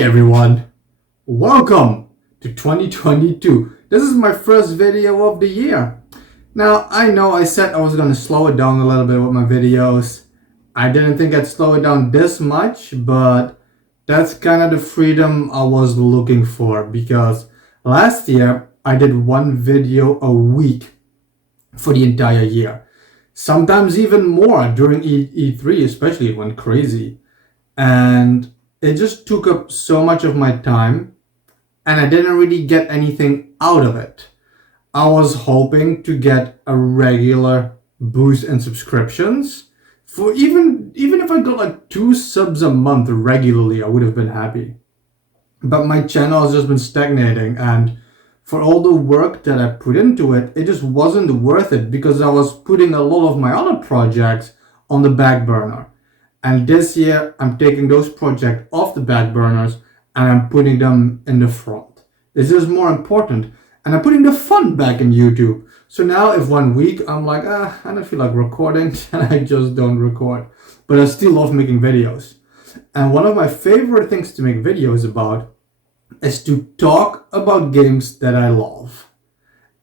Hey everyone, welcome to 2022. This is my first video of the year. Now, I know I said I was going to slow it down a little bit with my videos. I didn't think I'd slow it down this much, but that's kind of the freedom I was looking for, because last year I did one video a week for the entire year. Sometimes even more during E3, especially, it went crazy. And it just took up so much of my time, and I didn't really get anything out of it. I was hoping to get a regular boost in subscriptions. For even if I got like 2 subs a month regularly, I would have been happy. But my channel has just been stagnating, and for all the work that I put into it, it just wasn't worth it, because I was putting a lot of my other projects on the back burner. And this year, I'm taking those projects off the back burners and I'm putting them in the front. This is more important. And I'm putting the fun back in YouTube. So now if one week I'm like, I don't feel like recording, and I just don't record. But I still love making videos. And one of my favorite things to make videos about is to talk about games that I love.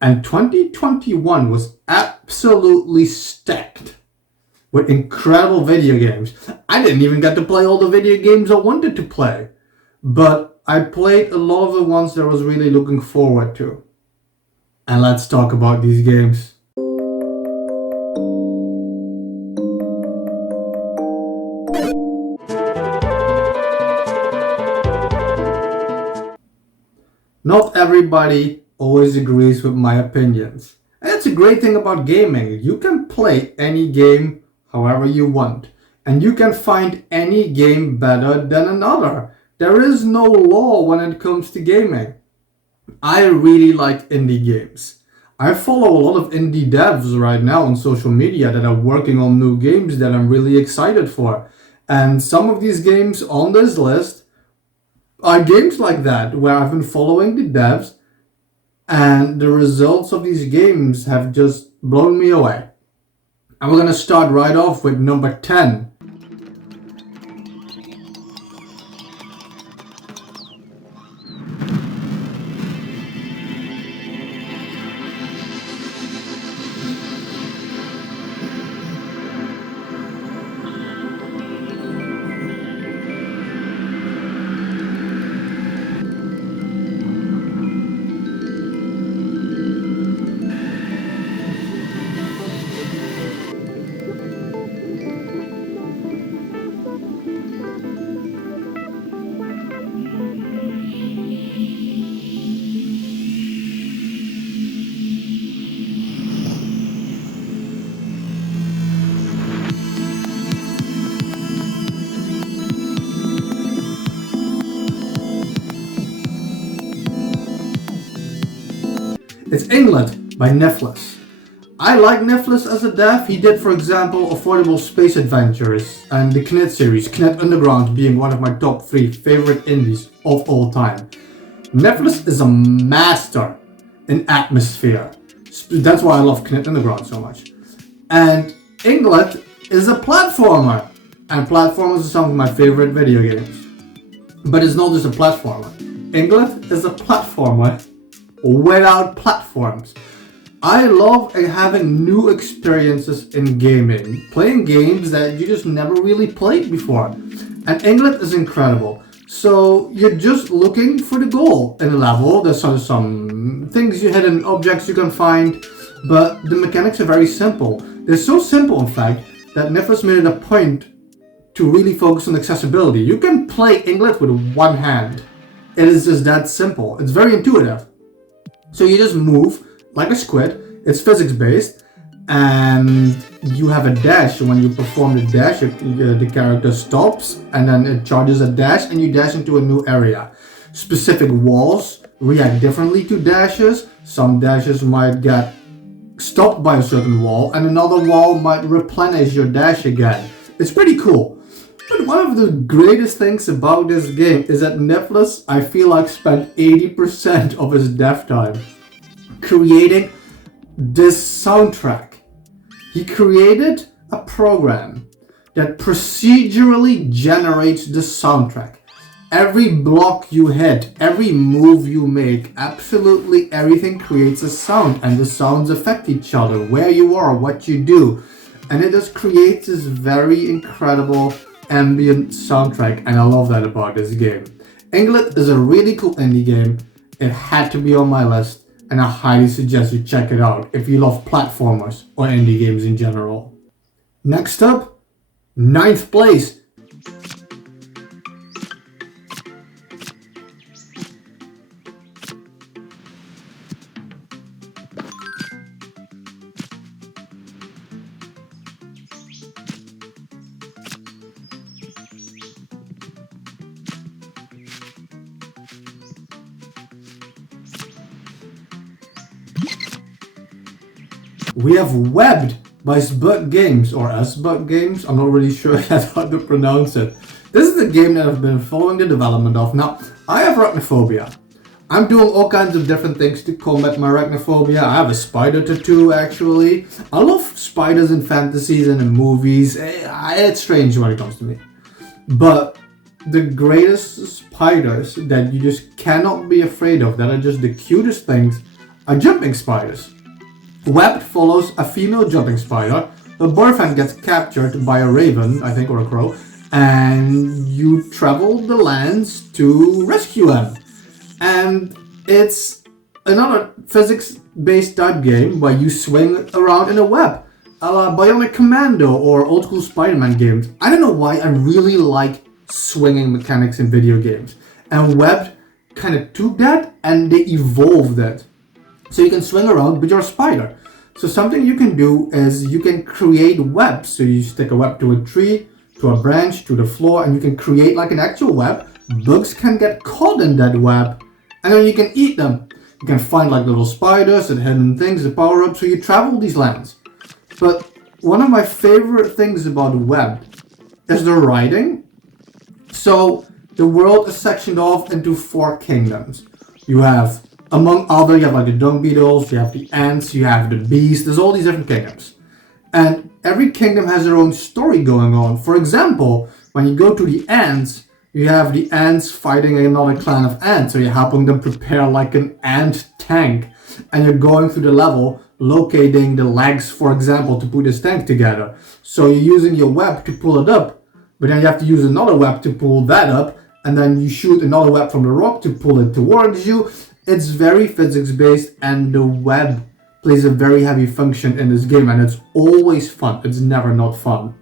And 2021 was absolutely stacked with incredible video games. I didn't even get to play all the video games I wanted to play, but I played a lot of the ones that I was really looking forward to. And let's talk about these games. Not everybody always agrees with my opinions. And that's a great thing about gaming. You can play any game however you want, and you can find any game better than another. There is no law when it comes to gaming. I really like indie games. I follow a lot of indie devs right now on social media that are working on new games that I'm really excited for. And some of these games on this list are games like that, where I've been following the devs, and the results of these games have just blown me away. And we're going to start right off with number 10. It's England by Netflix. I like Netflix as a dev. He did, for example, Affordable Space Adventures and the Knet series, Knet Underground being one of my top 3 favorite indies of all time. Netflix is a master in atmosphere. That's why I love Knet Underground so much. And England is a platformer. And platformers are some of my favorite video games. But it's not just a platformer. England is a platformer without platforms. I love having new experiences in gaming, playing games that you just never really played before. And England is incredible. So you're just looking for the goal in a level. There's some things you hidden objects you can find, but the mechanics are very simple. They're so simple, in fact, that Netflix made it a point to really focus on accessibility. You can play England with one hand. It is just that simple. It's very intuitive. So you just move like a squid. It's physics based, and you have a dash. When you perform the dash, the character stops, and then it charges a dash, and you dash into a new area. Specific walls react differently to dashes. Some dashes might get stopped by a certain wall, and another wall might replenish your dash again. It's pretty cool. But one of the greatest things about this game is that Netflix, I feel like, spent 80% of his dev time creating this soundtrack. He created a program that procedurally generates the soundtrack. Every block you hit, every move you make, absolutely everything creates a sound, and the sounds affect each other, where you are, what you do. And it just creates this very incredible ambient soundtrack, and I love that about this game. Inglet is a really cool indie game. It had to be on my list, and I highly suggest you check it out if you love platformers or indie games in general. Next up, ninth place. We have Webbed by Sbug Games, or Sbug Games, I'm not really sure yet how to pronounce it. This is the game that I've been following the development of. Now, I have arachnophobia. I'm doing all kinds of different things to combat my arachnophobia. I have a spider tattoo, actually. I love spiders in fantasies and in movies. It's strange when it comes to me. But the greatest spiders that you just cannot be afraid of, that are just the cutest things, are jumping spiders. Webbed follows a female jumping spider. The boyfriend gets captured by a raven, I think, or a crow, and you travel the lands to rescue him. And it's another physics-based type game where you swing around in a web, a la Bionic Commando or old school Spider-Man games. I don't know why I really like swinging mechanics in video games. And Webbed kind of took that and they evolved it. So you can swing around, but you're a spider. So something you can do is you can create webs. So you stick a web to a tree, to a branch, to the floor, and you can create like an actual web. Bugs can get caught in that web, and then you can eat them. You can find like little spiders and hidden things, the power-ups, so you travel these lands. But one of my favorite things about Web is the writing. So the world is sectioned off into 4 kingdoms. You have, among other, you have like the dung beetles, you have the ants, you have the bees, there's all these different kingdoms. And every kingdom has their own story going on. For example, when you go to the ants, you have the ants fighting another clan of ants, so you're helping them prepare like an ant tank. And you're going through the level, locating the legs, for example, to put this tank together. So you're using your web to pull it up, but then you have to use another web to pull that up, and then you shoot another web from the rock to pull it towards you. It's very physics-based, and the web plays a very heavy function in this game, and it's always fun. It's never not fun.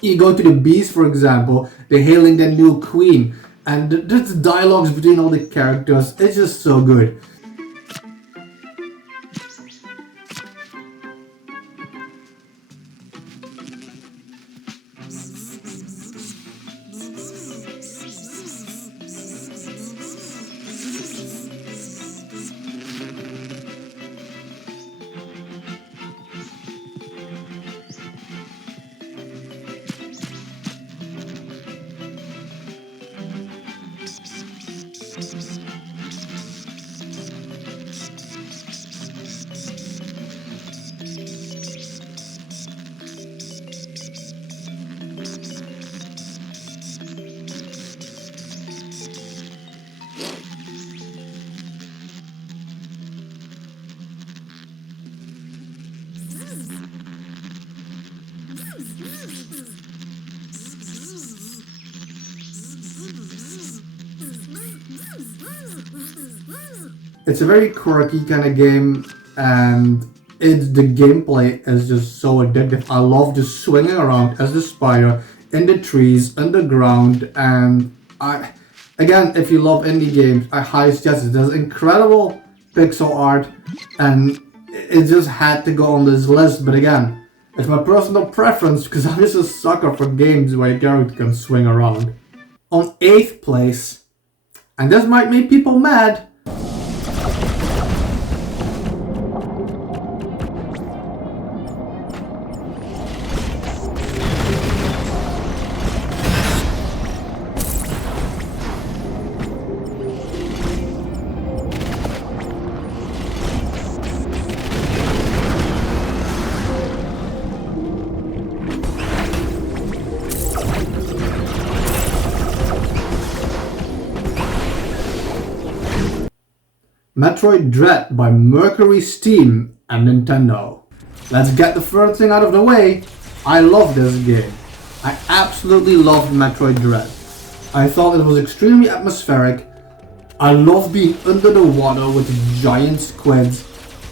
You go to the bees, for example, they're hailing their new queen, and the dialogues between all the characters, it's just so good. It's a very quirky kind of game, and the gameplay is just so addictive. I love just swinging around as the spider in the trees, underground, and again, if you love indie games, I highly suggest it. There's incredible pixel art, and it just had to go on this list, but again, it's my personal preference because I'm just a sucker for games where your character can swing around. On 8th place, and this might make people mad, Metroid Dread by Mercury Steam and Nintendo. Let's get the first thing out of the way. I love this game. I absolutely loved Metroid Dread. I thought it was extremely atmospheric. I love being under the water with giant squids.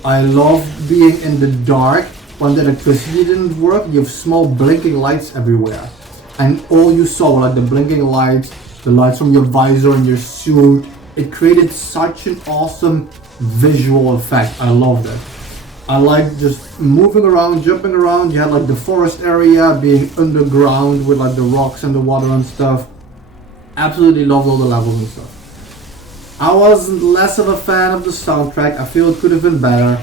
I love being in the dark when the electricity didn't work. You have small blinking lights everywhere. And all you saw were like the blinking lights, the lights from your visor and your suit. It created such an awesome visual effect. I loved it. I liked just moving around, jumping around. You had like the forest area being underground with like the rocks and the water and stuff. Absolutely loved all the levels and stuff. I was less of a fan of the soundtrack. I feel it could have been better.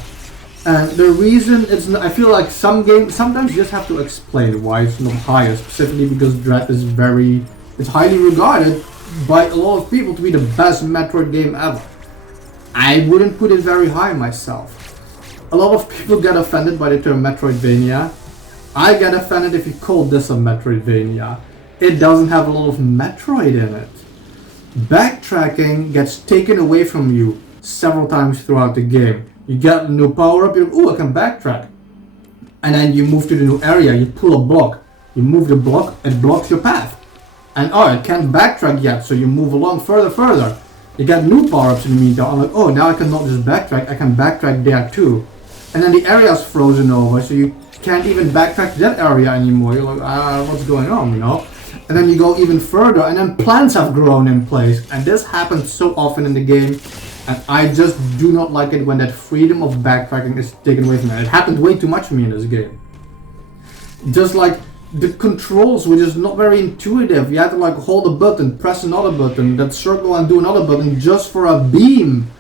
And the reason it's not, I feel like some games, sometimes you just have to explain why it's not higher, specifically because Dread is it's highly regarded by a lot of people to be the best Metroid game ever. I wouldn't put it very high myself. A lot of people get offended by the term Metroidvania. I get offended if you call this a Metroidvania. It doesn't have a lot of Metroid in it. Backtracking gets taken away from you several times throughout the game. You get a new power up, you're like, oh, I can backtrack. And then you move to the new area, you pull a block. You move the block, it blocks your path. And oh, it can't backtrack yet, so you move along further. You get new power-ups in the meantime. I'm like, oh, now I can not just backtrack, I can backtrack there too. And then the area's frozen over, so you can't even backtrack that area anymore. You're like, what's going on, you know? And then you go even further, and then plants have grown in place. And this happens so often in the game, and I just do not like it when that freedom of backtracking is taken away from me. It happened way too much for me in this game. Just like, the controls were just not very intuitive. You had to like hold a button, press another button, then circle and do another button just for a beam.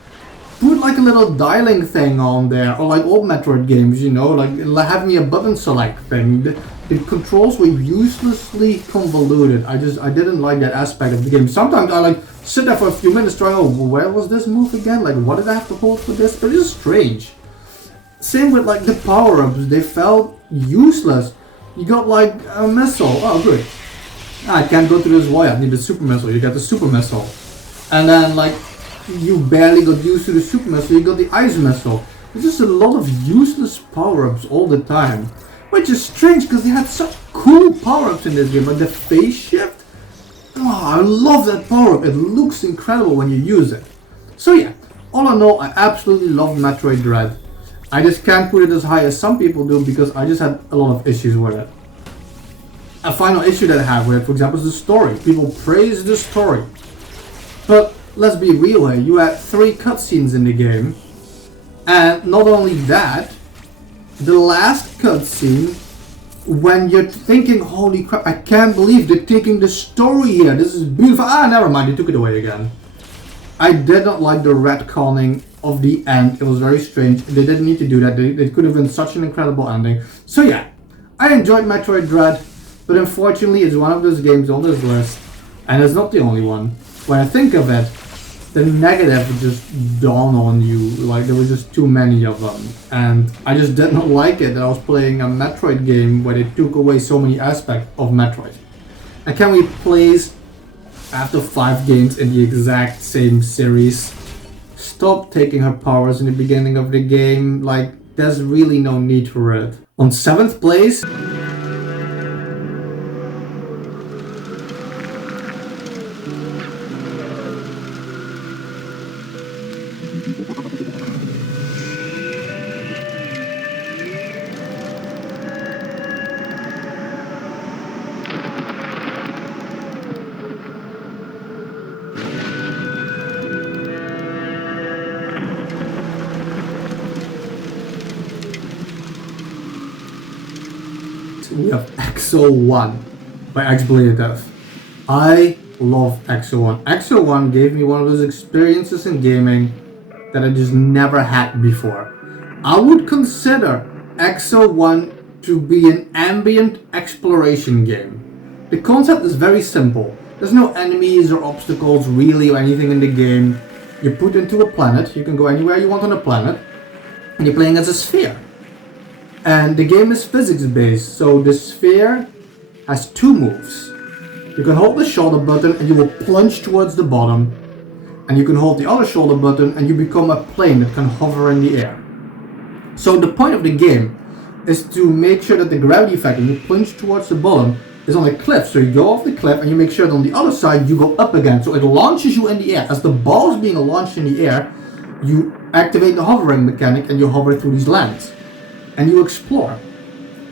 Put like a little dialing thing on there, or like old Metroid games, you know, like have me a button select thing. The controls were uselessly convoluted. I didn't like that aspect of the game. Sometimes I like sit there for a few minutes trying, oh, where was this move again? Like, what did I have to hold for this? They're just strange. Same with like the power-ups. They felt useless. You got like a missile. Oh, good. I can't go through this wire. I need the super missile. You got the super missile. And then like you barely got used to the super missile. You got the ice missile. There's just a lot of useless power-ups all the time. Which is strange because they had such cool power-ups in this game. Like the phase shift. Oh, I love that power-up. It looks incredible when you use it. So yeah, all in all, I absolutely love Metroid Dread. I just can't put it as high as some people do because I just had a lot of issues with it. A final issue that I have with it, for example, is the story. People praise the story. But let's be real here, you had 3 cutscenes in the game. And not only that, the last cutscene, when you're thinking, holy crap, I can't believe they're taking the story here. This is beautiful. Never mind, they took it away again. I did not like the retconning of the end. It was very strange. They didn't need to do that. They could have been such an incredible ending. So yeah, I enjoyed Metroid Dread, but unfortunately it's one of those games on this list, and it's not the only one. When I think of it, the negative would just dawn on you, like there was just too many of them. And I just did not like it that I was playing a Metroid game where they took away so many aspects of Metroid. And can we please, after 5 games in the exact same series, stop taking her powers in the beginning of the game? Like, there's really no need for it. On 7th place, we have Exo 1 by X-Bladedeath. I love Exo 1. Exo 1 gave me one of those experiences in gaming that I just never had before. I would consider Exo 1 to be an ambient exploration game. The concept is very simple. There's no enemies or obstacles really or anything in the game. You're put into a planet, you can go anywhere you want on a planet, and you're playing as a sphere. And the game is physics based, so the sphere has 2 moves. You can hold the shoulder button and you will plunge towards the bottom. and you can hold the other shoulder button and you become a plane that can hover in the air. So the point of the game is to make sure that the gravity effect when you plunge towards the bottom is on a cliff. So you go off the cliff and you make sure that on the other side you go up again. So it launches you in the air. As the ball is being launched in the air, you activate the hovering mechanic and you hover through these lands. And you explore.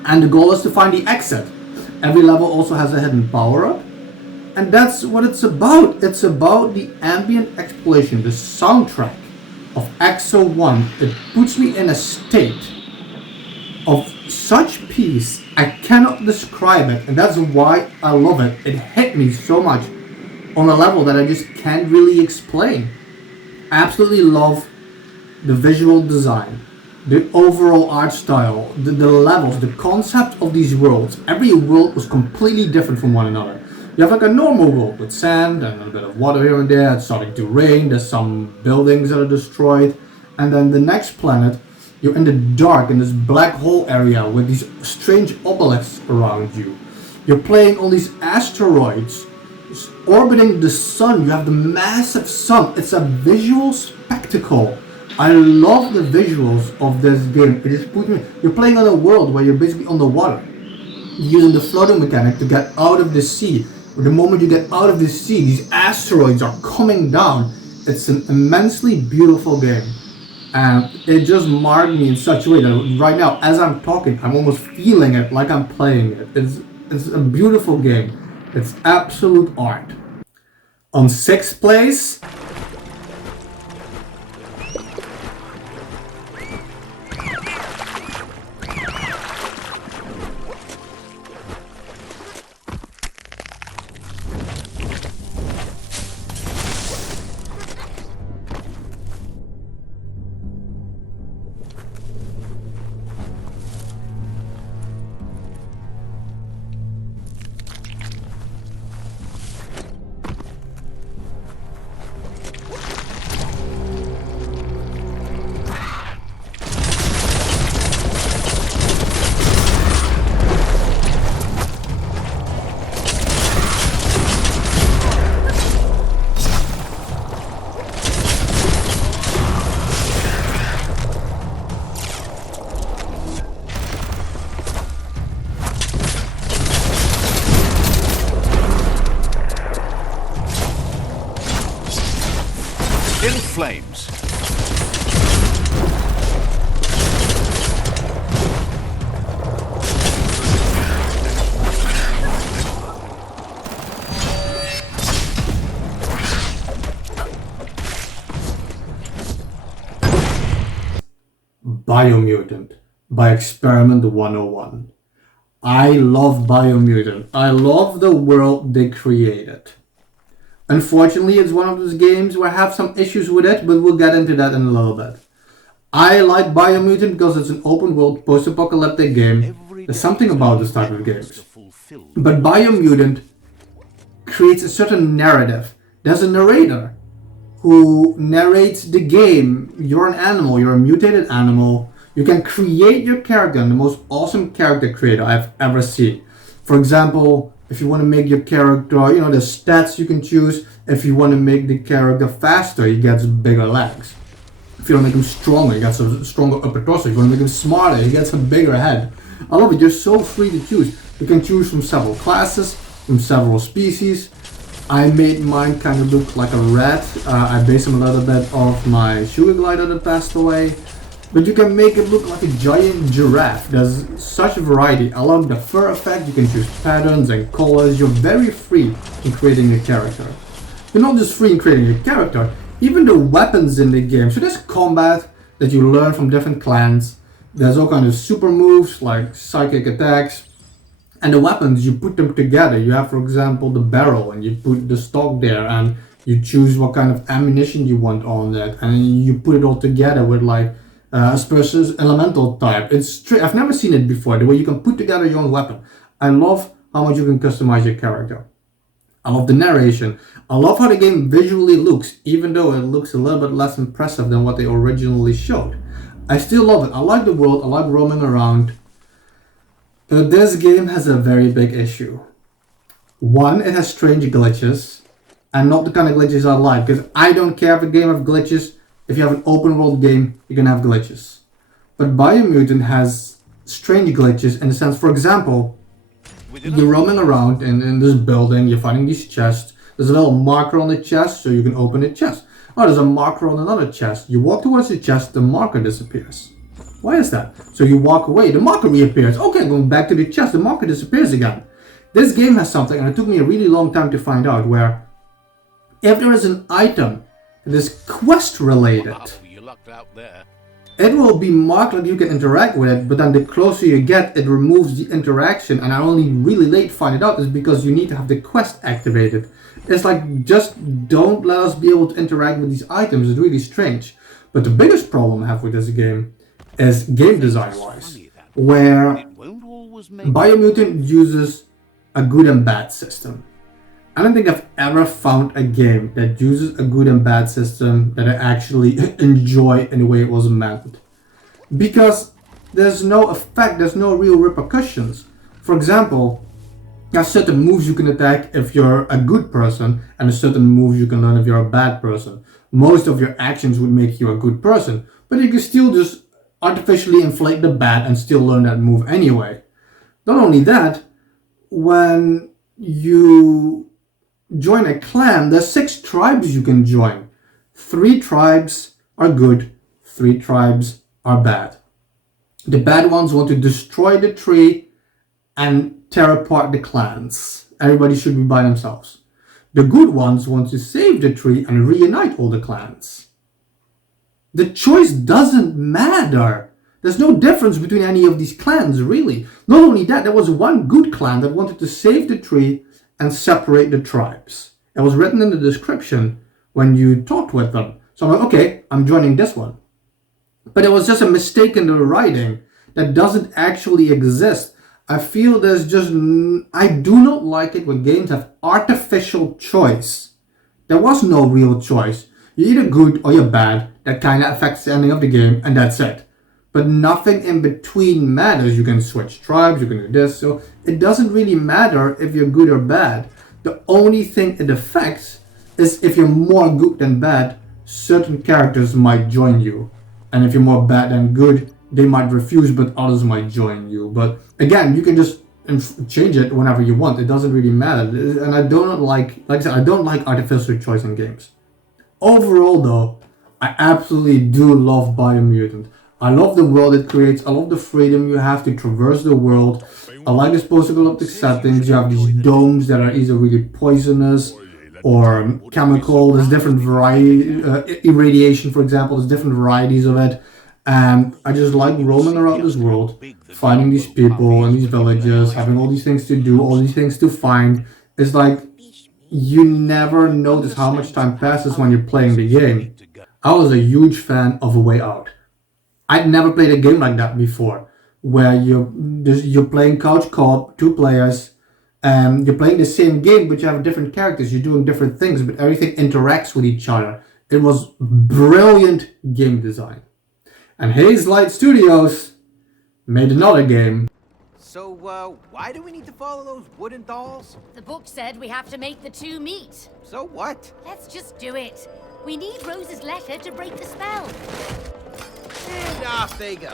And the goal is to find the exit. Every level also has a hidden power-up. And that's what it's about. It's about the ambient exploration, the soundtrack of EXO 1. It puts me in a state of such peace, I cannot describe it, and that's why I love it. It hit me so much on a level that I just can't really explain. I absolutely love the visual design, the overall art style, the levels, the concept of these worlds. Every world was completely different from one another. You have like a normal world with sand and a little bit of water here and there. It's starting to rain. There's some buildings that are destroyed. And then the next planet, you're in the dark in this black hole area with these strange obelisks around you. You're playing all these asteroids orbiting the sun. You have the massive sun. It's a visual spectacle. I love the visuals of this game. It just puts me. You're playing on a world where you're basically on the water, using the floating mechanic to get out of the sea. The moment you get out of the sea, these asteroids are coming down. It's an immensely beautiful game. And it just marked me in such a way that right now, as I'm talking, I'm almost feeling it like I'm playing it. It's a beautiful game. It's absolute art. On 6th place, In flames. Biomutant by Experiment 101. I love Biomutant. I love the world they created. Unfortunately, it's one of those games where I have some issues with it, but we'll get into that in a little bit. I like Biomutant because it's an open world post-apocalyptic game. There's something about this type of games. But Biomutant creates a certain narrative. There's a narrator who narrates the game. You're an animal, you're a mutated animal. You can create your character in the most awesome character creator I've ever seen. For example, if you want to make your character, there's stats you can choose. If you want to make the character faster, he gets bigger legs. If you want to make him stronger, he gets a stronger upper torso. If you want to make him smarter, he gets a bigger head. I love it. You're so free to choose. You can choose from several classes, from several species. I made mine kind of look like a rat. I based him a little bit off my sugar glider that passed away. But you can make it look like a giant giraffe. There's such a variety. I love the fur effect. You can choose patterns and colors. You're very free in creating a character. You're not just free in creating a character, even the weapons in the game. So there's combat that you learn from different clans. There's all kinds of super moves like psychic attacks. And the weapons, you put them together. You have, for example, the barrel, and you put the stock there, and you choose what kind of ammunition you want on that. And you put it all together with like Asperger's elemental type. I've never seen it before, the way you can put together your own weapon. I love how much you can customize your character. I love the narration. I love how the game visually looks, even though it looks a little bit less impressive than what they originally showed. I still love it. I like the world. I like roaming around. But this game has a very big issue. One, it has strange glitches. and not the kind of glitches I like, because I don't care if a game has glitches. If you have an open world game, you're gonna have glitches. But Biomutant has strange glitches in the sense, for example, you're roaming around in this building, you're finding these chests. There's a little marker on the chest, so you can open the chest. Oh, there's a marker on another chest. You walk towards the chest, the marker disappears. Why is that? So you walk away, the marker reappears. Okay, going back to the chest, the marker disappears again. This game has something, and it took me a really long time to find out, where if there is an item that is quest related, You lucked out there. it will be marked like you can interact with it, but then the closer you get, it removes the interaction, and I only really late find it out is because you need to have the quest activated. It's like, just don't let us be able to interact with these items. It's really strange. But the biggest problem I have with this game is game design wise, where Biomutant uses a good and bad system. I don't think I've ever found a game that uses a good and bad system that I actually enjoy in the way it was meant. Because there's no effect, there's no real repercussions. For example, there are certain moves you can attack if you're a good person, and there's certain moves you can learn if you're a bad person. Most of your actions would make you a good person, but you can still just artificially inflate the bad and still learn that move anyway. Not only that, when you join a clan, there's 6 tribes you can join. 3 tribes are good, 3 tribes are bad. The bad ones want to destroy the tree and tear apart the clans. Everybody should be by themselves. The good ones want to save the tree and reunite all the clans. The choice doesn't matter. There's no difference between any of these clans, really. Not only that, there was one good clan that wanted to save the tree and separate the tribes. It was written in the description when you talked with them. So I'm like, okay, I'm joining this one. But it was just a mistake in the writing that doesn't actually exist. I feel there's just, I do not like it when games have artificial choice. There was no real choice. You're either good or you're bad. That kind of affects the ending of the game, and that's it. But nothing in between matters. You can switch tribes, you can do this. So it doesn't really matter if you're good or bad. The only thing it affects is if you're more good than bad, certain characters might join you. And if you're more bad than good, they might refuse, but others might join you. But again, you can just change it whenever you want. It doesn't really matter. And I don't like I said, I don't like artificial choice in games. Overall though, I absolutely do love Biomutant. I love the world it creates. I love the freedom you have to traverse the world. I like the post-apocalyptic settings. You have these domes that are either really poisonous or chemical. There's different irradiation, for example. There's different varieties of it. And I just like roaming around this world, finding these people in these villages, having all these things to do, all these things to find. It's like you never notice how much time passes when you're playing the game. I was a huge fan of A Way Out. I'd never played a game like that before, where you're playing couch co-op, 2 players, and you're playing the same game, but you have different characters, you're doing different things, but everything interacts with each other. It was brilliant game design. And Haze Light Studios made another game. So, why do we need to follow those wooden dolls? The book said we have to make the 2 meet. So what? Let's just do it. We need Rose's letter to break the spell. And off they go.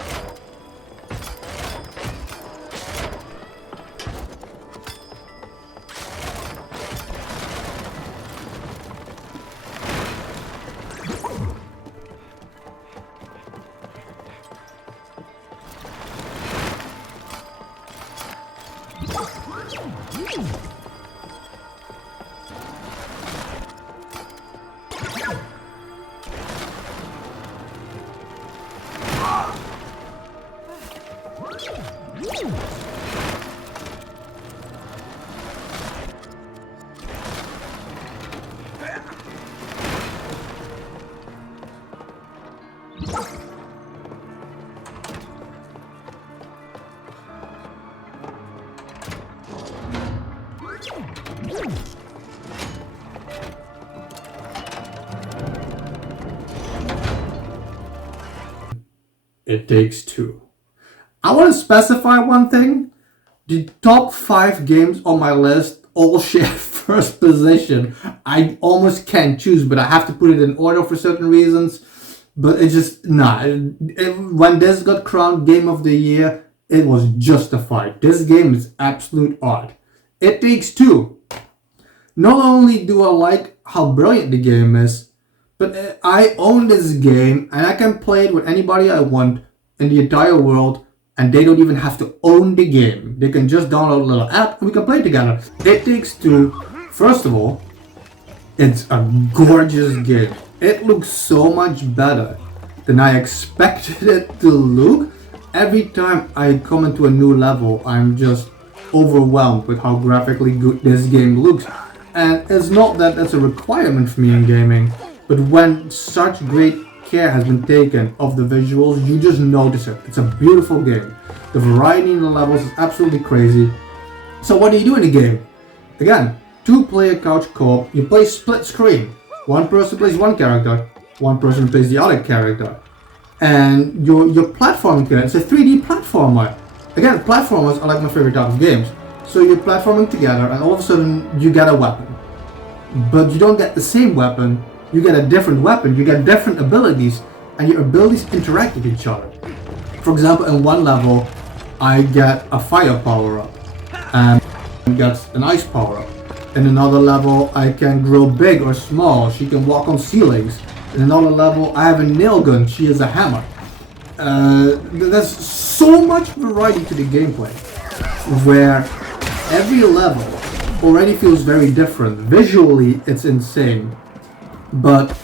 It Takes Two. I want to specify one thing. The top 5 games on my list all share first position. I almost can't choose, but I have to put it in order for certain reasons. But it's just, nah. When this got crowned Game of the Year, it was justified. This game is absolute art. It Takes Two. Not only do I like how brilliant the game is, but I own this game and I can play it with anybody I want in the entire world, and they don't even have to own the game. They can just download a little app and we can play together. It Takes Two, first of all, it's a gorgeous game. It looks so much better than I expected it to look. Every time I come into a new level, I'm just overwhelmed with how graphically good this game looks. And it's not that that's a requirement for me in gaming, but when such great care has been taken of the visuals, you just notice it. It's a beautiful game. The variety in the levels is absolutely crazy. So what do you do in the game? Again, 2-player couch co-op. You play split screen. One person plays one character, one person plays the other character. And your platforming together. It's a 3D platformer. Again, platformers are like my favorite type of games. So you're platforming together and all of a sudden you get a weapon. But you don't get the same weapon. You get a different weapon. You get different abilities. And your abilities interact with each other. For example, in one level, I get a fire power-up. And gets an ice power-up. In another level, I can grow big or small. She can walk on ceilings. In another level, I have a nail gun. She has a hammer. There's so much variety to the gameplay, where every level already feels very different. Visually, it's insane. But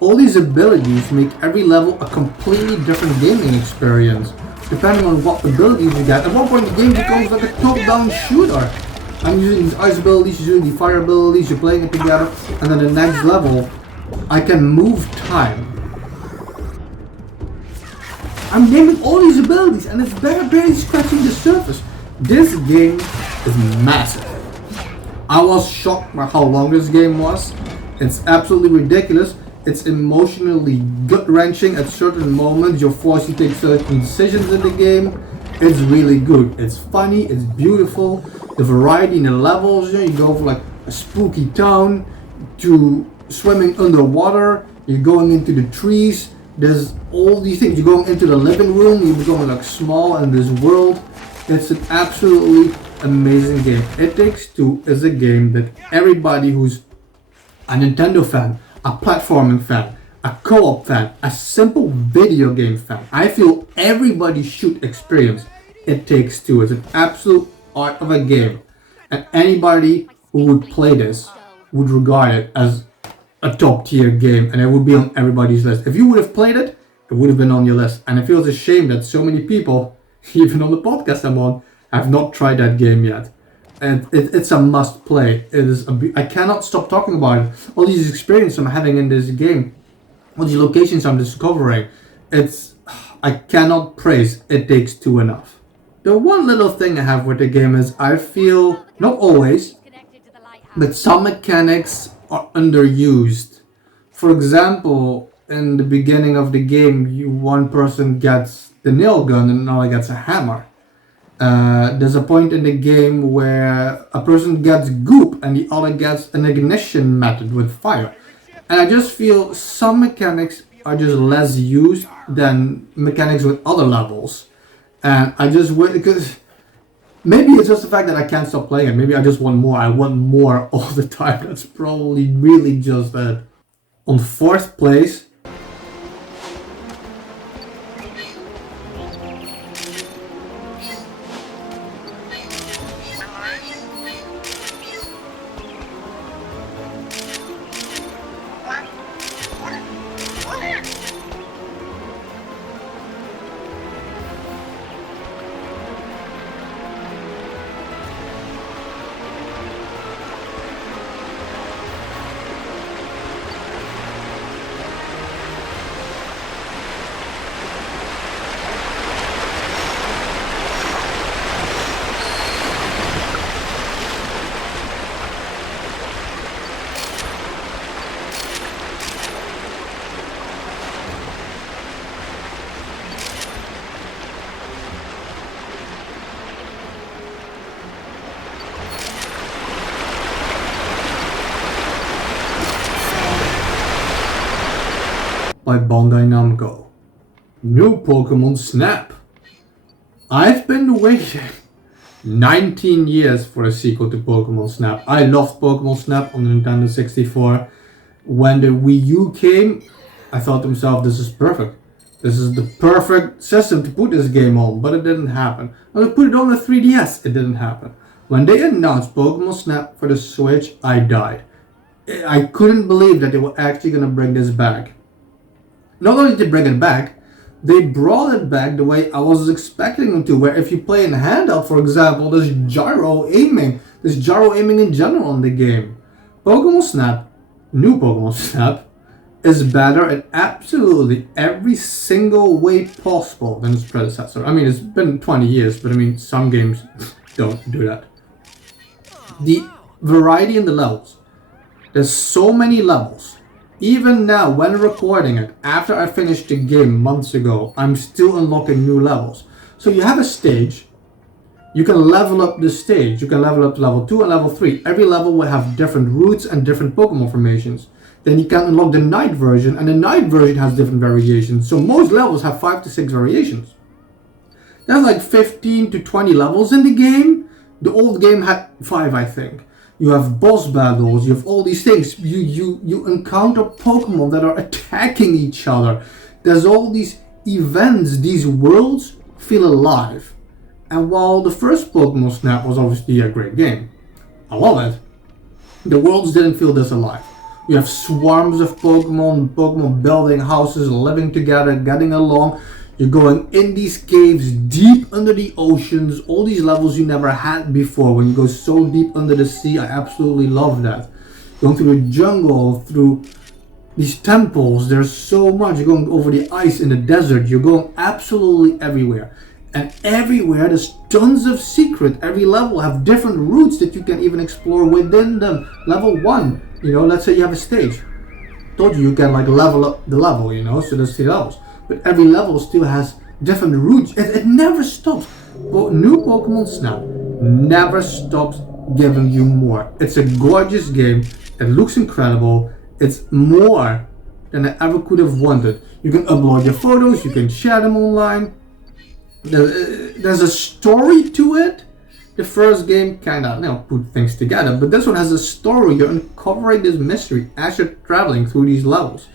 all these abilities make every level a completely different gaming experience, depending on what abilities you get. At one point, the game becomes like a top-down shooter. I'm using these ice abilities, you're using the fire abilities, you're playing it together, and then the next level, I can move time. I'm naming all these abilities, and it's barely scratching the surface. This game is massive. I was shocked by how long this game was. It's absolutely ridiculous. It's emotionally gut-wrenching at certain moments. You're forced to take certain decisions in the game. It's really good. It's funny, it's beautiful. The variety in the levels, you go from like a spooky town to swimming underwater. You're going into the trees. There's all these things. You're going into the living room. You're going like small in this world. It's an absolutely amazing game. It Takes Two is a game that everybody who's a Nintendo fan, a platforming fan, a co-op fan, a simple video game fan, I feel everybody should experience It Takes Two. It's an absolute art of a game, and anybody who would play this would regard it as a top tier game, and it would be on everybody's list. If you would have played it, it would have been on your list. And it feels a shame that so many people, even on the podcast I'm on, have not tried that game yet. And it's a must play. I cannot stop talking about it. All these experiences I'm having in this game, all these locations I'm discovering, I cannot praise It Takes Two enough. The one little thing I have with the game is I feel, not always, but some mechanics are underused. For example, in the beginning of the game, one person gets the nail gun and another gets a hammer. There's a point in the game where a person gets goop and the other gets an ignition method with fire. And I just feel some mechanics are just less used than mechanics with other levels. And I just wait because maybe it's just the fact that I can't stop playing it. Maybe I just want more. I want more all the time. That's probably really just that. On fourth place, by Bandai Namco. New Pokemon Snap. I've been waiting 19 years for a sequel to Pokemon Snap. I loved Pokemon Snap on the Nintendo 64. When the Wii U came, I thought to myself, this is perfect. This is the perfect system to put this game on, but it didn't happen. When I put it on the 3DS, it didn't happen. When they announced Pokemon Snap for the Switch, I died. I couldn't believe that they were actually going to bring this back. Not only did they bring it back, they brought it back the way I was expecting them to, where if you play in handheld, for example, there's gyro aiming in general in the game. Pokemon Snap, new Pokemon Snap, is better in absolutely every single way possible than its predecessor. I mean, it's been 20 years, but I mean, some games don't do that. The variety in the levels. There's so many levels. Even now, when recording it, after I finished the game months ago, I'm still unlocking new levels. So you have a stage. You can level up the stage. You can level up to level 2 and level 3. Every level will have different routes and different Pokemon formations. Then you can unlock the night version, and the night version has different variations. So most levels have 5 to 6 variations. There's like 15 to 20 levels in the game. The old game had 5, I think. You have boss battles, you have all these things. You encounter Pokemon that are attacking each other. There's all these events, these worlds feel alive. And while the first Pokemon Snap was obviously a great game, I love it, the worlds didn't feel this alive. You have swarms of Pokemon building houses, living together, getting along. You're going in these caves deep under the oceans, all these levels you never had before. When you go so deep under the sea, I absolutely love that. Going through the jungle, through these temples, there's so much. You're going over the ice in the desert, you're going absolutely everywhere. And everywhere there's tons of secret. Every level have different routes that you can even explore within them. Level 1, let's say you have a stage. Told you can like level up the level, so there's 3 levels. But every level still has different routes. It never stops. But new Pokemon Snap never stops giving you more. It's a gorgeous game. It looks incredible. It's more than I ever could have wanted. You can upload your photos. You can share them online. There's a story to it. The first game kind of put things together. But this one has a story. You're uncovering this mystery as you're traveling through these levels.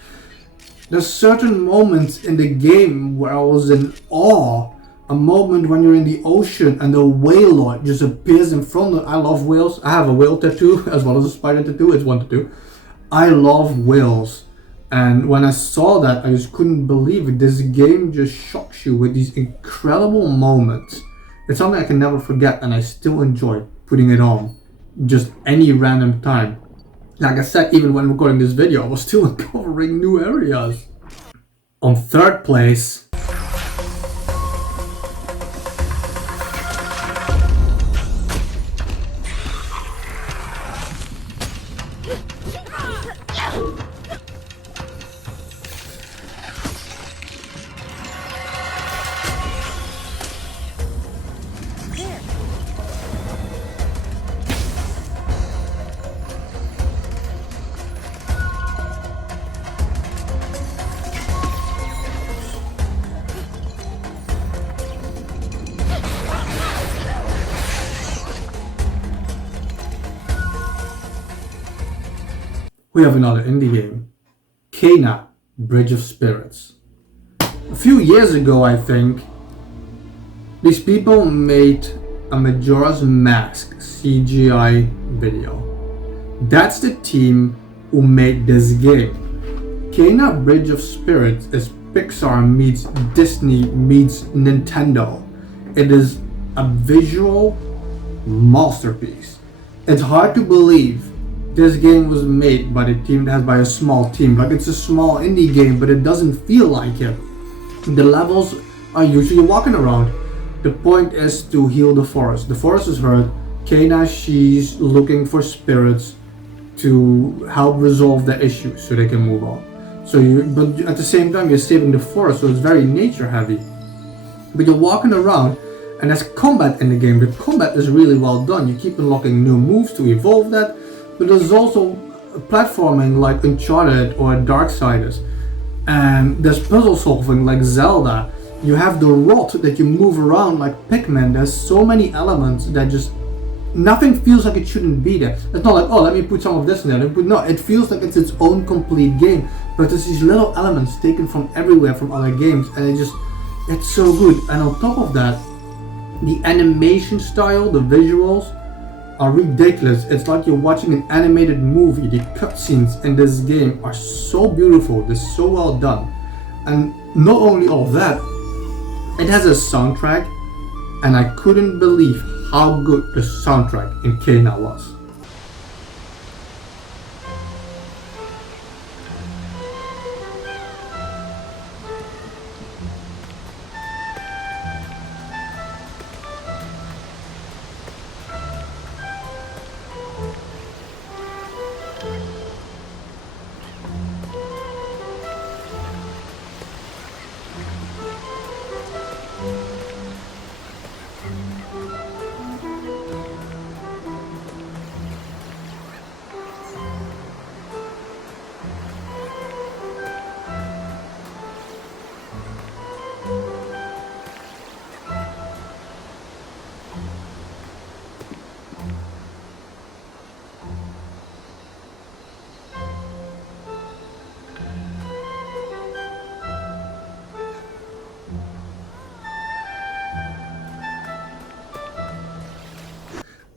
There's certain moments in the game where I was in awe. A moment when you're in the ocean and the whale just appears in front of. I love whales. I have a whale tattoo as well as a spider tattoo. It's 1 tattoo. I love whales. And when I saw that, I just couldn't believe it. This game just shocks you with these incredible moments. It's something I can never forget, and I still enjoy putting it on just any random time. Like I said, even when recording this video, I was still uncovering new areas. On 3rd place, we have another indie game, Kena, Bridge of Spirits. A few years ago, I think, these people made a Majora's Mask CGI video. That's the team who made this game. Kena, Bridge of Spirits is Pixar meets Disney meets Nintendo. It is a visual masterpiece. It's hard to believe this game was made by by a small team. Like, it's a small indie game, but it doesn't feel like it. The levels are usually walking around. The point is to heal the forest. The forest is hurt. Kena, she's looking for spirits to help resolve the issues so they can move on. But at the same time, you're saving the forest, so it's very nature heavy. But you're walking around, and there's combat in the game. The combat is really well done. You keep unlocking new moves to evolve that. But there's also platforming like Uncharted or Darksiders. And there's puzzle solving like Zelda. You have the rod that you move around like Pikmin. There's so many elements that just nothing feels like it shouldn't be there. It's not like, oh, let me put some of this in there. No, it feels like it's its own complete game. But there's these little elements taken from everywhere from other games, and it's so good. And on top of that, the animation style, the visuals are ridiculous. It's like you're watching an animated movie. The cutscenes in this game are so beautiful. They're so well done. And not only all of that, it has a soundtrack, and I couldn't believe how good the soundtrack in Kena was.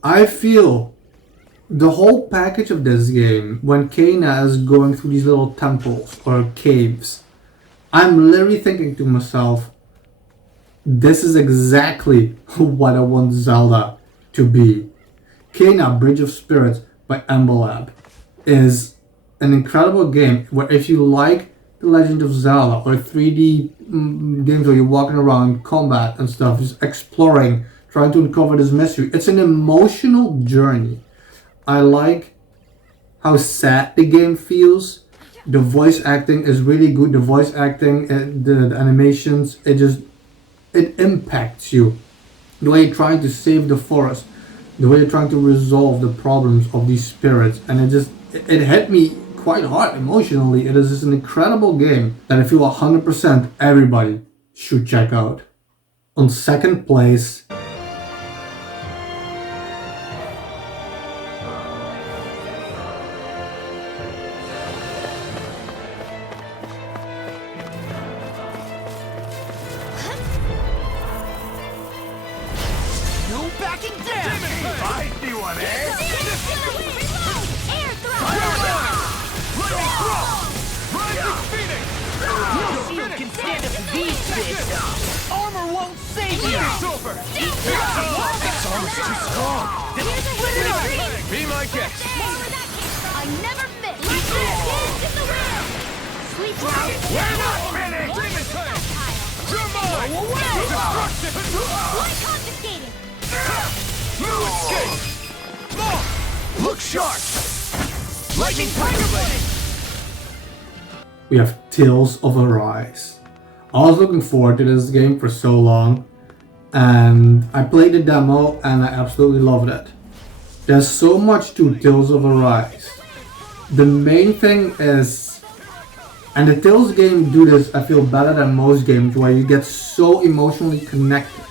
I feel the whole package of this game, when Kena is going through these little temples or caves, I'm literally thinking to myself, this is exactly what I want Zelda to be. Kena Bridge of Spirits by Ember Lab is an incredible game where if you like The Legend of Zelda or 3D games where you're walking around, combat and stuff, just exploring, trying to uncover this mystery. It's an emotional journey. I like how sad the game feels. The voice acting is really good. The voice acting, the animations, it impacts you. The way you're trying to save the forest, the way you're trying to resolve the problems of these spirits, and it hit me quite hard emotionally. It is just an incredible game that I feel 100% everybody should check out. On second place, No backing down! I see one, eh? Air throw! Lightning throw! Rising Phoenix! No shield can stand up to these fists! Armor won't save you! It's over! Its armor's too strong! Be my guest! I never miss! Kids in the wind! Sleep now! We're not finished! Demon Tail! You're mine! Destruction! Why confiscated? You escape! More! Look sharp! Lightning Tiger Blade! we have Tales of Arise. I was looking forward to this game for so long, and I played the demo and I absolutely loved it. There's so much to Tales of Arise. The main thing is, and the Tales game do this, I feel, better than most games, where you get so emotionally connected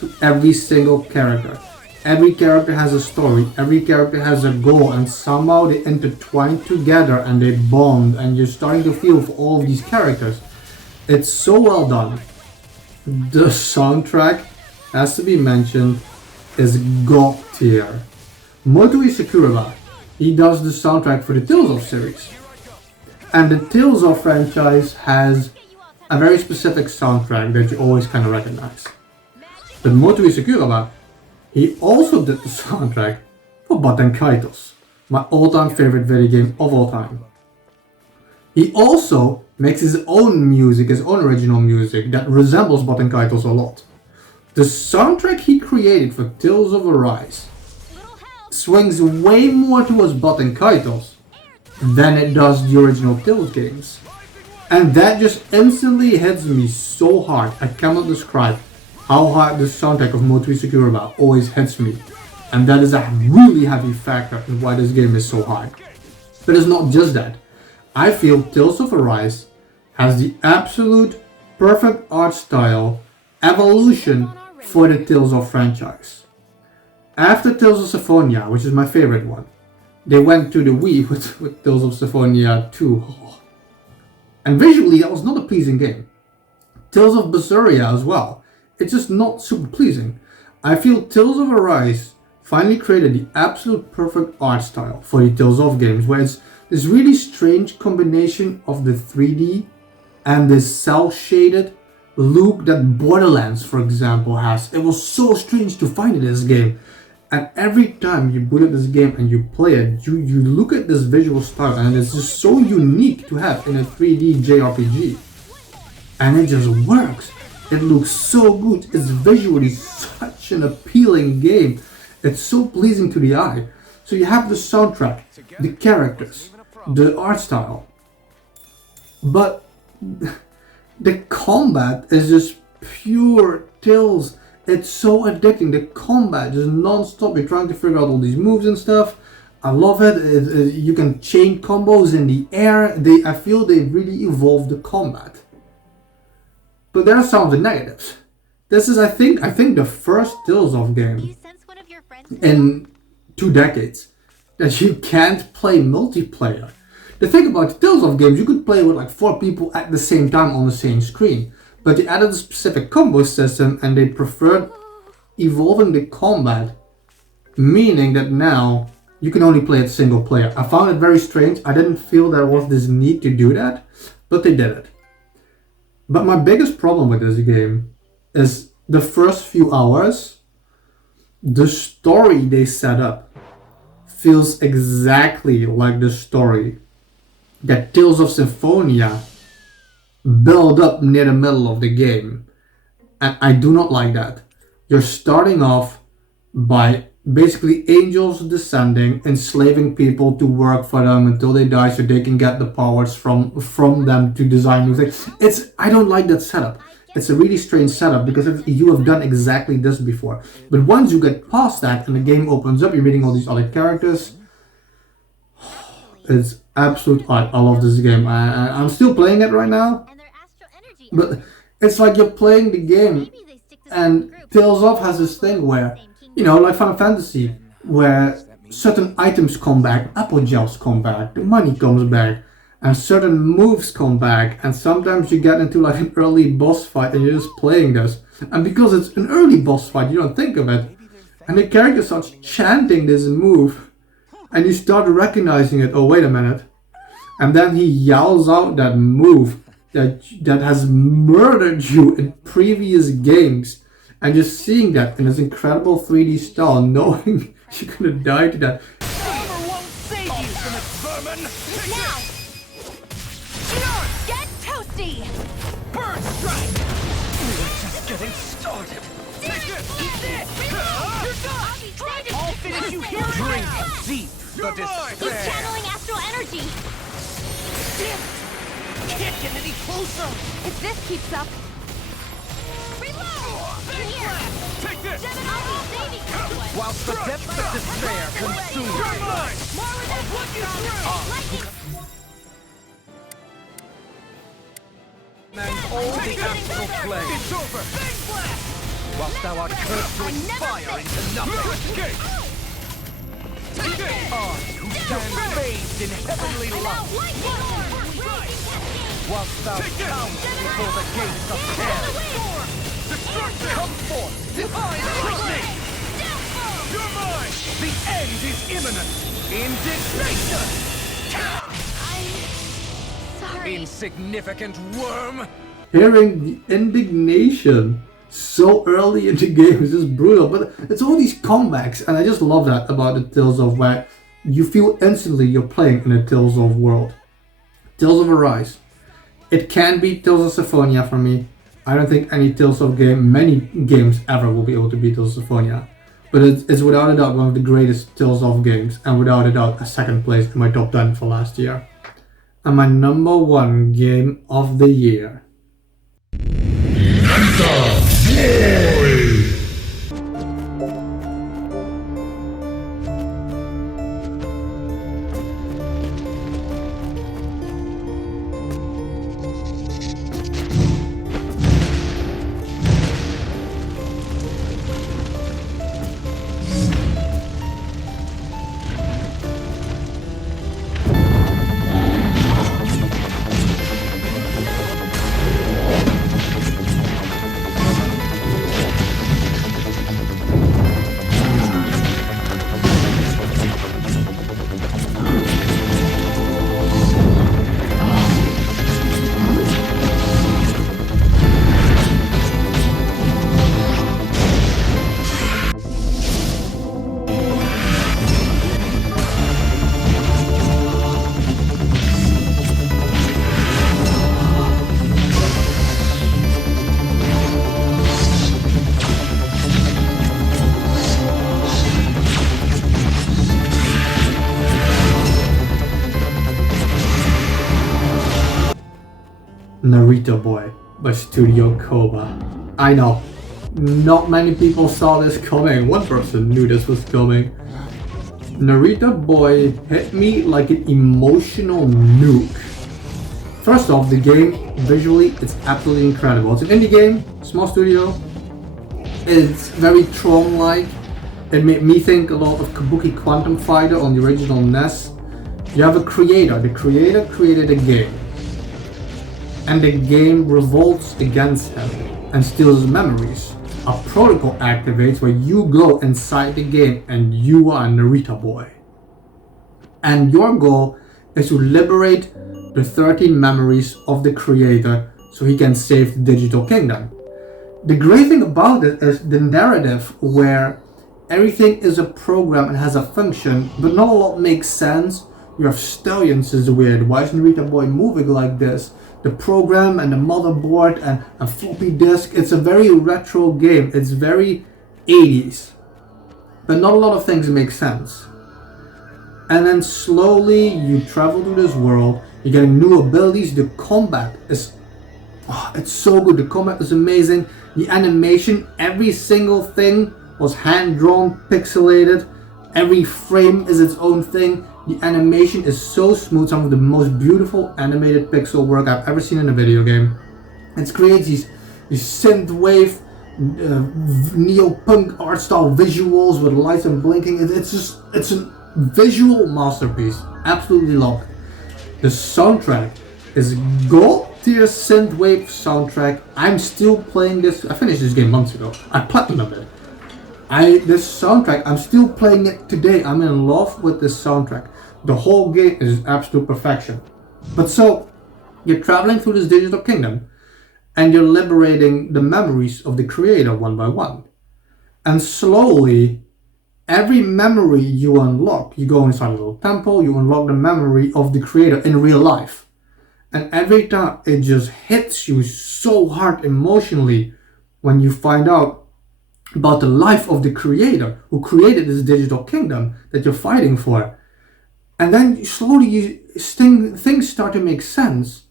to every single character. Every character has a story, every character has a goal, and somehow they intertwine together and they bond, and you're starting to feel for all of these characters. It's so well done. The soundtrack, has to be mentioned, is God tier. Motoi Sakuraba, he does the soundtrack for the Tales of series. And the Tales of franchise has a very specific soundtrack that you always kind of recognize. But Motoi Sakuraba, he also did the soundtrack for Baten Kaitos, my all-time favorite video game of all time. He also makes his own music, his own original music that resembles Baten Kaitos a lot. The soundtrack he created for Tales of Arise swings way more towards Baten Kaitos than it does the original Tales games. And that just instantly hits me so hard, I cannot describe how hard the soundtrack of Motoi Sakuraba always hits me. And that is a really heavy factor in why this game is so hard. But it's not just that. I feel Tales of Arise has the absolute perfect art style evolution for the Tales of franchise. After Tales of Symphonia, which is my favorite one, they went to the Wii with Tales of Symphonia 2. And visually, that was not a pleasing game. Tales of Berseria as well. It's just not super pleasing. I feel Tales of Arise finally created the absolute perfect art style for the Tales of games, where it's this really strange combination of the 3D and this cel-shaded look that Borderlands, for example, has. It was so strange to find in this game. And every time you boot up this game and you play it, you look at this visual style and it's just so unique to have in a 3D JRPG. And it just works. It looks so good. It's visually such an appealing game. It's so pleasing to the eye. So you have the soundtrack, the characters, the art style. But the combat is just pure Tales. It's so addicting. The combat is non-stop. You're trying to figure out all these moves and stuff. I love it. You can chain combos in the air. I feel they really evolved the combat. But there are some of the negatives. This is, I think the first Tales of game You sense one of your friends in 2 decades that you can't play multiplayer. The thing about the Tales of games, you could play with like 4 people at the same time on the same screen. But they added a specific combo system and they preferred evolving the combat, meaning that now you can only play it single player. I found it very strange. I didn't feel there was this need to do that, but they did it. But my biggest problem with this game is the first few hours. The story they set up feels exactly like the story that Tales of Symphonia build up near the middle of the game, and I do not like that. You're starting off by basically angels descending, enslaving people to work for them until they die so they can get the powers from them to design new things. I don't like that setup. It's a really strange setup because you have done exactly this before. But once you get past that and the game opens up, you're meeting all these other characters. It's absolute art. I love this game. I'm still playing it right now. and their astral energy. But it's like you're playing the game, Maybe they stick to certain and groups. Tales of has this thing where, you know, like Final Fantasy, where certain items come back, apple gels come back, the money comes back, and certain moves come back, and sometimes you get into like an early boss fight and you're just playing this. And because it's an early boss fight, you don't think of it. And the character starts chanting this move, and you start recognizing it. Oh, wait a minute. And then he yells out that move that has murdered you in previous games. And just seeing that in this incredible 3D style, knowing you're gonna die to that. Armor won't save you. Vermin! Now! Get toasty! Bird strike. We're just getting started. Take Eat this. You're done. I'll finish you here. Drink deep the He's despair. channeling astral energy! Damn it. Can't get any closer. If this keeps up... Reload! Here! Take this! Gemini saving you! Whilst the depths of despair consume you. You're mine. More resistance! Lightning! And all the astral flame. It's over! Bang blast. Whilst thou art cursed to inspire into nothing. Escape. Art who stands bathed in heavenly light. Whilst thou counts before the gates of hell. Come forth, divine lightning! You're mine. The end is imminent! Indignation! Sorry. Insignificant worm! Hearing the indignation so early in the game is just brutal. But it's all these comebacks, and I just love that about the Tales of, where you feel instantly you're playing in a Tales of world. Tales of Arise. It can beat Tales of Symphonia for me. I don't think many games ever will be able to beat Tales of Symphonia. But it's without a doubt one of the greatest Tales of games, and without a doubt a second place in my top 10 for last year. And my number 1 game of the year. Narita Boy by Studio Koba. I know, not many people saw this coming. One person knew this was coming. Narita Boy hit me like an emotional nuke. First off, the game, visually, it's absolutely incredible. It's an indie game, small studio. It's very Tron-like. It made me think a lot of Kabuki Quantum Fighter on the original NES. You have a creator. The creator created a game. And the game revolts against him and steals memories. A protocol activates where you go inside the game and you are Narita Boy. And your goal is to liberate the 13 memories of the creator so he can save the digital kingdom. The great thing about it is the narrative, where everything is a program and has a function, but not a lot makes sense. You have stallions is weird. Why is Narita Boy moving like this? The program and the motherboard and a floppy disk. It's a very retro game. It's very 80s. But not a lot of things make sense. And then slowly you travel through this world. You're getting new abilities. The combat is... it's so good. The combat is amazing. The animation, every single thing was hand-drawn, pixelated. Every frame is its own thing. The animation is so smooth, some of the most beautiful animated pixel work I've ever seen in a video game. It creates these synthwave, neo-punk art style visuals with lights and blinking. It's a visual masterpiece. Absolutely love it. The soundtrack is gold tier synthwave soundtrack. I'm still playing this. I finished this game months ago. I platinumed it. This soundtrack, I'm still playing it today. I'm in love with this soundtrack. The whole game is absolute perfection. But so, you're traveling through this digital kingdom and you're liberating the memories of the creator one by one. And slowly, every memory you unlock, you go inside a little temple, you unlock the memory of the creator in real life. And every time it just hits you so hard emotionally when you find out about the life of the creator who created this digital kingdom that you're fighting for. And then slowly things start to make sense.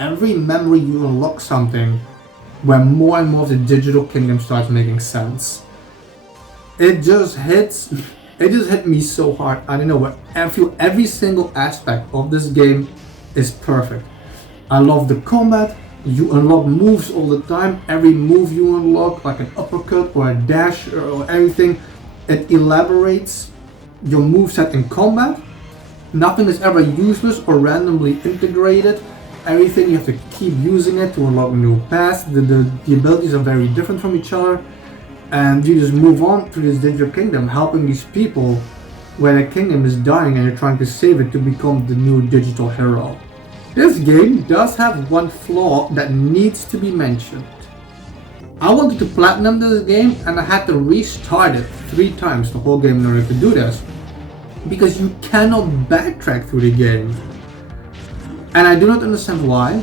Every memory you unlock something where more and more of the digital kingdom starts making sense. It just hit me so hard. I don't know, I feel every single aspect of this game is perfect. I love the combat. You unlock moves all the time. Every move you unlock, like an uppercut or a dash or anything, it elaborates your moveset in combat. Nothing is ever useless or randomly integrated. Everything, you have to keep using it to unlock new paths. The abilities are very different from each other. And you just move on through this digital kingdom, helping these people where their kingdom is dying and you're trying to save it to become the new digital hero. This game does have one flaw that needs to be mentioned. I wanted to platinum this game and I had to restart it 3 times the whole game in order to do this. Because you cannot backtrack through the game. And I do not understand why,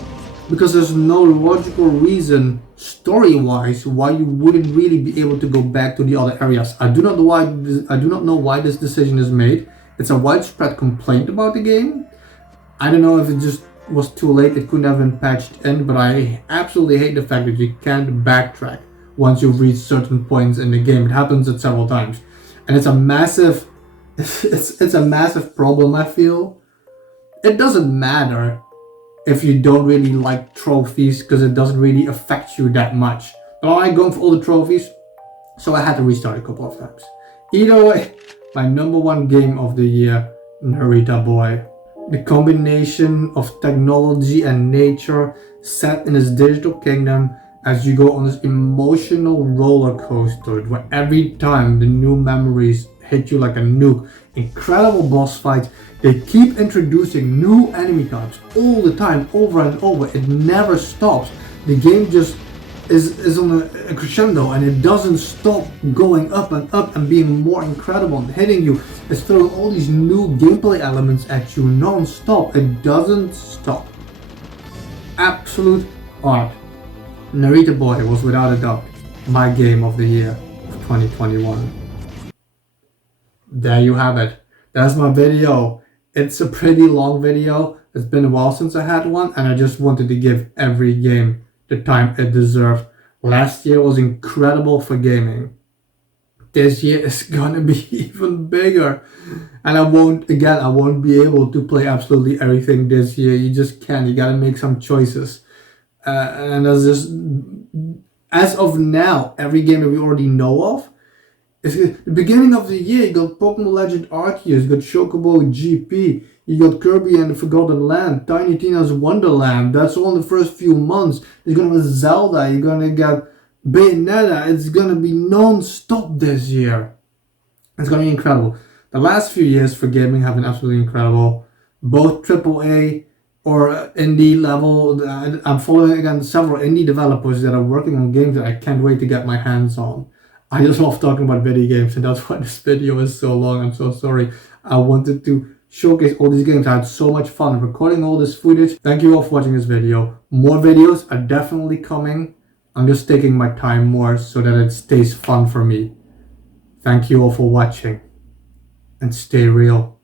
because there's no logical reason story-wise why you wouldn't really be able to go back to the other areas. I do not know why this decision is made. It's a widespread complaint about the game. I don't know if it just was too late, it couldn't have been patched in, but I absolutely hate the fact that you can't backtrack once you've reached certain points in the game. It happens at several times. And it's a massive it's a massive problem, I feel. It doesn't matter if you don't really like trophies, because it doesn't really affect you that much. But I like going for all the trophies, so I had to restart a couple of times. Either way, my #1 game of the year, Narita Boy. The combination of technology and nature set in this digital kingdom as you go on this emotional roller coaster where every time the new memories hit you like a nuke. Incredible boss fights. They keep introducing new enemy types all the time, over and over. It never stops. The game just is on a crescendo, and it doesn't stop going up and being more incredible and hitting you. It's throwing all these new gameplay elements at you non-stop. It doesn't stop. Absolute art. Narita Boy was without a doubt my game of the year of 2021. There you have it. That's my video. It's a pretty long video. It's been a while since I had one, and I just wanted to give every game the time it deserved. Last year was incredible for gaming. This year is gonna be even bigger. And I won't be able to play absolutely everything this year. You just can't. You gotta make some choices. And as of now, every game that we already know of, it's the beginning of the year. You got Pokemon Legend Arceus, you got Chocobo GP, you got Kirby and the Forgotten Land, Tiny Tina's Wonderland. That's all in the first few months. There's gonna be Zelda, you're gonna get Bayonetta. It's gonna be non-stop this year. It's gonna be incredible. The last few years for gaming have been absolutely incredible. Both AAA or indie level. I'm following again several indie developers that are working on games that I can't wait to get my hands on. I just love talking about video games, and that's why this video is so long. I'm so sorry. I wanted to showcase all these games. I had so much fun recording all this footage. Thank you all for watching this video. More videos are definitely coming. I'm just taking my time more so that it stays fun for me. Thank you all for watching, and stay real.